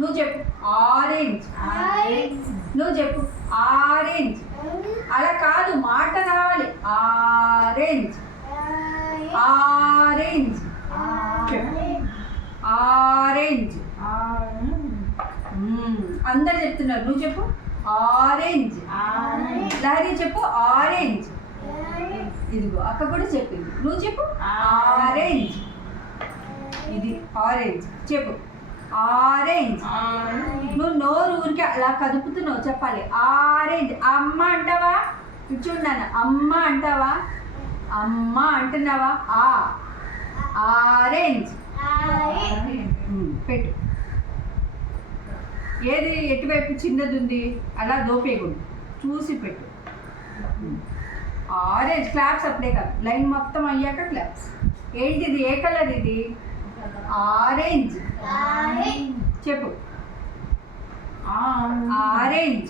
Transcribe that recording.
నువ్వు చెప్పు ఆరెంజ్. నువ్వు చెప్పు ఆరెంజ్. అలా కాదు, మాట రావాలి. Orange orange orange. అందరు చెప్తున్నారు, నువ్వు చెప్పు ఆరెంజ్. లహరి చెప్పు ఆరెంజ్. ఇదిగో అక్క కూడా చెప్పింది, నువ్వు చెప్పు ఆరెంజ్. ఇది ఆరెంజ్ చెప్పు ఆరెంజ్. నువ్వు నోరు ఊరికి అలా కదుపుతున్నావు, చెప్పాలి ఆరెంజ్. అమ్మ అంటావా? కూర్చున్నాను. అమ్మ అంటావా? అమ్మ అంటున్నావా? ఆరెంజ్ పెట్టు. ఏది ఎటువైపు చిన్నది ఉంది అలా దోపేయకూడదు, చూసి పెట్టు. ఆరెంజ్. క్లాప్స్ అప్పుడే కాదు, లైన్ మొత్తం అయ్యాక క్లాప్స్. ఏంటిది? ఏ కలర్ ఇది? ఆరెంజ్. చెప్పు ఆరెంజ్.